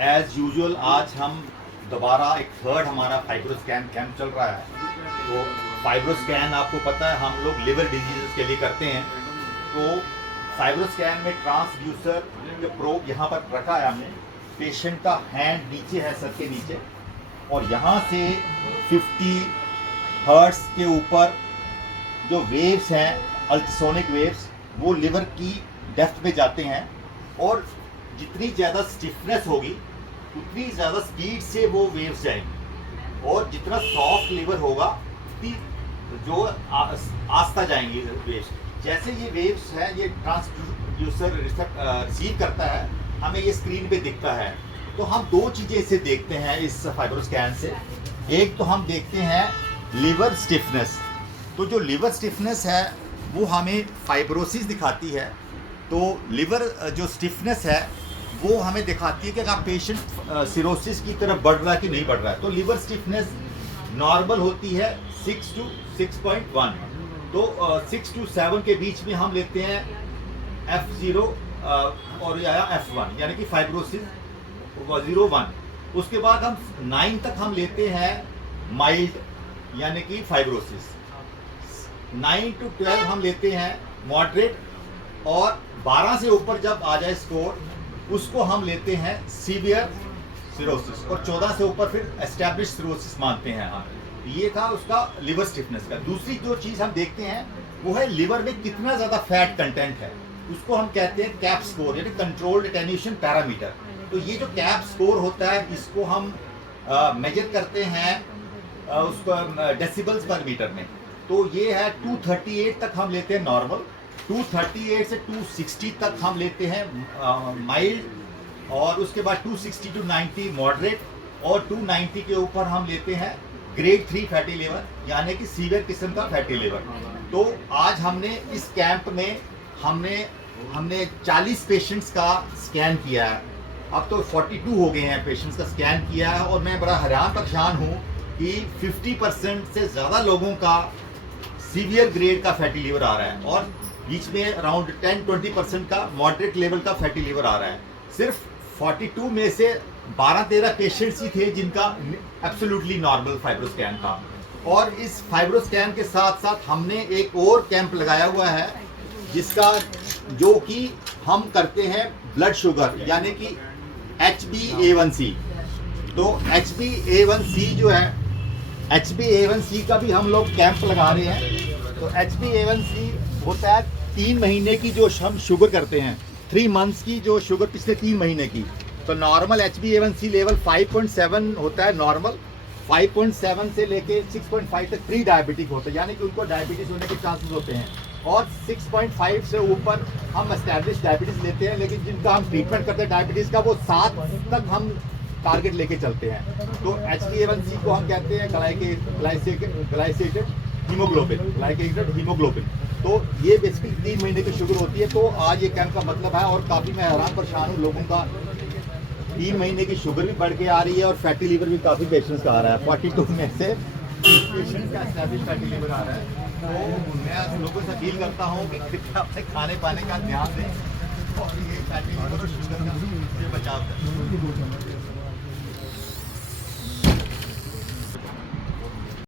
As usual आज हम दोबारा एक थर्ड हमारा फाइब्रोस्कैन कैंप चल रहा है। तो फाइब्रोस्कैन आपको पता है हम लोग लिवर डिजीज़ के लिए करते हैं। तो फाइब्रोस्कैन में ट्रांसड्यूसर के प्रोब यहाँ पर रखा है हमने। पेशेंट का हैंड नीचे है, सर के नीचे, और यहाँ से 50 हर्ट्स के ऊपर जो वेव्स हैं, अल्ट्रासोनिक वेव्स, वो लिवर की डेप्थ में जाते हैं, और जितनी ज़्यादा स्टिफनेस होगी उतनी ज़्यादा स्पीड से वो वेव्स जाएंगी, और जितना सॉफ्ट लिवर होगा उतनी जो आस्था जाएंगी वेव्स। जैसे ये वेव्स है, ये ट्रांसड्यूसर रिसीव करता है, हमें ये स्क्रीन पे दिखता है। तो हम दो चीज़ें इसे देखते हैं इस फाइब्रोस्कैन से। एक तो हम देखते हैं लिवर स्टिफनेस। तो जो लिवर स्टिफनेस है वो हमें फाइब्रोसिस दिखाती है। तो लिवर जो स्टिफनेस है वो हमें दिखाती है कि अगर पेशेंट सिरोसिस की तरफ बढ़ रहा है कि नहीं बढ़ रहा है। तो लिवर स्टिफनेस नॉर्मल होती है 6 to 6.1। तो 6 to 7 के बीच में हम लेते हैं F0 और या F1, यानी कि फाइब्रोसिस 0-1। उसके बाद हम 9 तक हम लेते हैं माइल्ड, यानी कि फाइब्रोसिस। 9 to 12 हम लेते हैं मॉडरेट, और 12 से ऊपर जब आ जाए स्कोर उसको हम लेते हैं सीवियर सिरोसिस, और 14 से ऊपर फिर एस्टैब्लिश सिरोसिस मानते हैं हम। ये था उसका लिवर स्टिफनेस का। दूसरी जो चीज़ हम देखते हैं वो है लिवर में कितना ज़्यादा फैट कंटेंट है। उसको हम कहते हैं कैप स्कोर, यानी कंट्रोल्ड अटेन्यूएशन पैरामीटर। तो ये जो कैप स्कोर होता है इसको हम मेजर करते हैं उसको डेसिबल्स पर मीटर में। तो ये है 238 तक हम लेते हैं नॉर्मल, 238 से 260 तक हम लेते हैं माइल्ड, और उसके बाद 260 to 90 मॉडरेट, और 290 के ऊपर हम लेते हैं ग्रेड 3 फैटी लिवर, यानी कि सीवियर किस्म का फैटी लिवर। तो आज हमने इस कैंप में हमने 40 पेशेंट्स का स्कैन किया है। अब तो 42 हो गए हैं पेशेंट्स का स्कैन किया है, और मैं बड़ा हैरान परेशान हूँ कि 50% से ज़्यादा लोगों का सीवियर ग्रेड का फैटी लिवर आ रहा है, और बीच में अराउंड 10-20% का मॉडरेट लेवल का फैटी लिवर आ रहा है। सिर्फ 42 में से 12-13 पेशेंट्स ही थे जिनका एब्सोल्युटली नॉर्मल फाइब्रोस्कैन था। और इस फाइब्रोस्कैन के साथ साथ हमने एक और कैंप लगाया हुआ है जिसका जो कि हम करते हैं ब्लड शुगर, यानी कि HbA1c। तो HbA1c जो है, HbA1c का भी हम लोग कैंप लगा रहे हैं। तो HbA1c होता है 3 महीने की जो हम शुगर करते हैं, 3 मंथ्स की जो शुगर पिछले 3 महीने की। तो नॉर्मल HbA1c लेवल 5.7 होता है नॉर्मल। 5.7 से लेके 6.5 तक प्री डायबिटिक होता है, यानी कि उनको डायबिटीज़ होने के चांसेस होते हैं। और 6.5 से ऊपर हम एस्टैब्लिश डायबिटीज़ लेते हैं, लेकिन जिनका हम ट्रीटमेंट करते हैं डायबिटीज़ का, वो 7 तक हम टारगेट लेके चलते हैं। तो HbA1c को हम कहते हैं ग्लाइसेटेड हीमोग्लोबिन। तो ये बेसिकली 3 महीने की शुगर होती है। तो आज ये कैंप का मतलब है, और काफ़ी मैं हैरान परेशान हूँ, लोगों का 3 महीने की शुगर भी बढ़ के आ रही है, और फैटी लीवर भी काफ़ी पेशेंट्स का आ रहा है। 42 में से पेशेंट्स का एस्टैब्लिश फैटी लीवर आ रहा है। तो मैं लोगों से अपील करता हूँ कि कृपया अपने खाने पाने का ध्यान दें, और ये फैटी लीवर और शुगर से बचाव करें।